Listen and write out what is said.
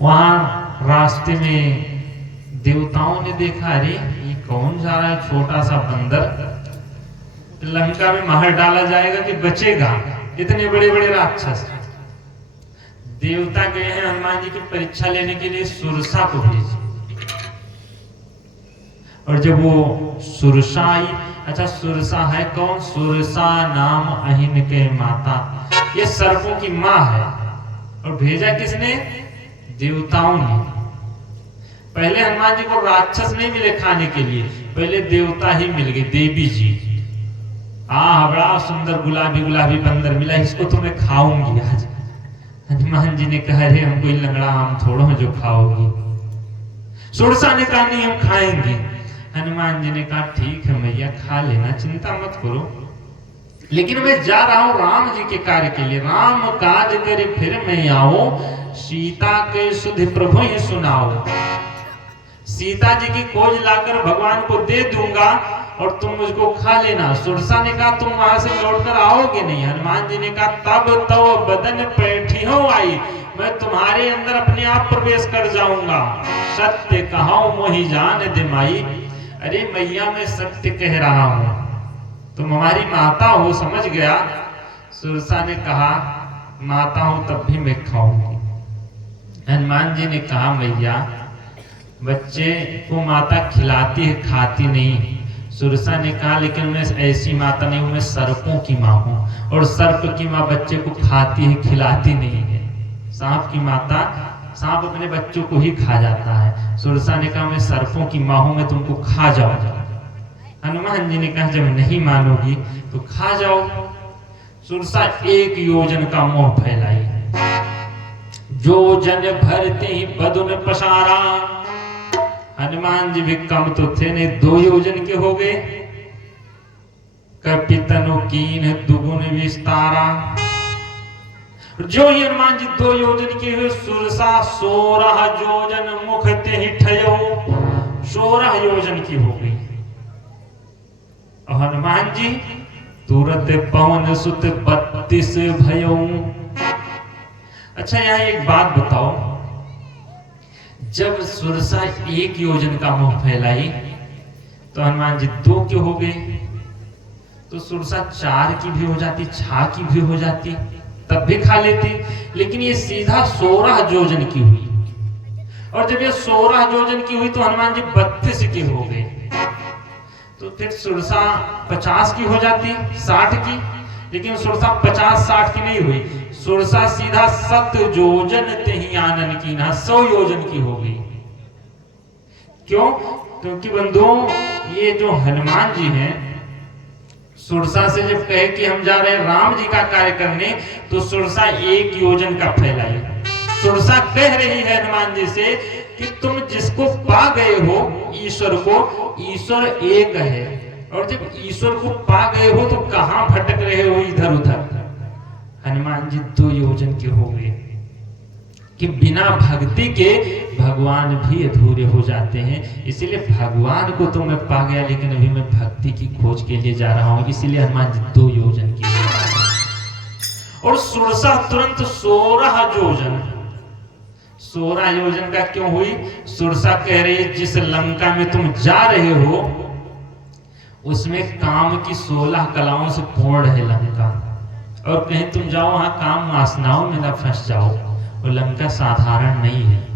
वहां रास्ते में देवताओं ने देखा, अरे ये कौन जा रहा है, छोटा सा बंदर, लंका में मार डाला जाएगा कि बचेगा, इतने बड़े बड़े राक्षस। देवता गए हैं हनुमान जी की परीक्षा लेने के लिए, सुरसा को भेजे। और जब वो सुरसा आई, अच्छा सुरसा है कौन? सुरसा नाम अहिन के माता, ये सर्पों की माँ है। और भेजा किसने? देवताओं ने। पहले हनुमान जी को राक्षस नहीं मिले खाने के लिए, पहले देवता ही मिल गए, देवी जी। बड़ा सुंदर गुलाबी गुलाबी बंदर मिला, इसको तो मैं खाऊंगी आज। हनुमान जी ने कहा, अरे हम कोई लंगड़ा आम थोड़ो जो खाओगी। सुरसा ने कहा, नहीं हम खाएंगे। हनुमान जी ने कहा, ठीक है मैया खा लेना, चिंता मत करो, लेकिन मैं जा रहा हूं राम जी के कार्य के लिए। राम काज करे फिर मैं आओ, सीता के सुधि प्रभु ही सुनाओ। सीता जी की खोज लाकर भगवान को दे दूंगा और तुम मुझको खा लेना। सुरसा ने कहा, तुम वहां से लौटकर आओगे नहीं। हनुमान जी ने कहा, तब तो बदन पैठी हो आई, मैं तुम्हारे अंदर अपने आप प्रवेश कर जाऊंगा। सत्य कहाऊं मोहि जान दे माई, अरे मैया मैं सत्य कह रहा हूं, तुम हमारी माता हो, समझ गया। सुरसा ने कहा, माता हूं तब भी मैं खाऊंगी। हनुमान जी ने कहा, मैया बच्चे को माता खिलाती है, खाती नहीं। सुरसा ने कहा, लेकिन मैं ऐसी माता नहीं हूं, मैं सर्पों की माँ हूं, और सर्प की माँ बच्चे को खाती है, खिलाती नहीं है। सांप की माता, सांप अपने बच्चों को ही खा जाता है। सुरसा ने कहा, मैं सर्पों की माँ हूं, मैं तुमको खा जाऊंगा। हनुमान जी ने कहा, जब नहीं मानोगी तो खा जाओ। सुरसा 1 योजन का मोह फैलाई, जो जन भरते ही बदुन पसारा। हनुमान जी भी कम तो थे नहीं, 2 योजन के हो गए। कपितनु कीन दुगुन विस्तारा। जो ही हनुमान जी 2 योजन के हुए, सुरसा 16 योजन मुख ते ही ठयो, 16 योजन की हो गई। हनुमान जी तुरंत पवन सुत 32 भयो। अच्छा यहाँ एक बात बताओ, जब सुरसा 1 योजन का मुंह फैलाई तो हनुमान जी 2 के हो गए, तो सुरसा 4 की भी हो जाती, 6 की भी हो जाती, तब भी खा लेती। लेकिन ये सीधा 16 योजन की हुई, और जब ये 16 योजन की हुई तो हनुमान जी 32 के हो गए। तो फिर सुरसा 50 की हो जाती, 60 की, लेकिन सुरसा 50-60 की नहीं हुई। सुरसा सीधा 7 योजन ते ही आनन की ना 100 योजन की हो गई। क्यों? क्योंकि बंधुओं, ये जो हनुमान जी हैं, सुरसा से जब कहे कि हम जा रहे हैं राम जी का कार्य करने, तो सुरसा 1 योजन का फैलाई। सुरसा कह रही है हनुमान जी से कि तुम जिसको पा गए हो, ईश्वर को, ईश्वर एक है, और जब ईश्वर को पा गए हो तो कहां भटक रहे हो इधर उधर। हनुमान जी 2 योजन के हो गए कि बिना भक्ति के भगवान भी अधूरे हो जाते हैं। इसीलिए भगवान को तो मैं पा गया, लेकिन अभी मैं भक्ति की खोज के लिए जा रहा हूं, इसीलिए हनुमान जी 2 योजन की। और सुरसा तुरंत 16 योजन। 16 योजन का क्यों हुई? सुरसा कह रही है, जिस लंका में तुम जा रहे हो उसमें काम की 16 कलाओं से पूर्ण है लंका, और कहीं तुम जाओ वहां काम वासनाओं में न फंस जाओ, और लंका साधारण नहीं है।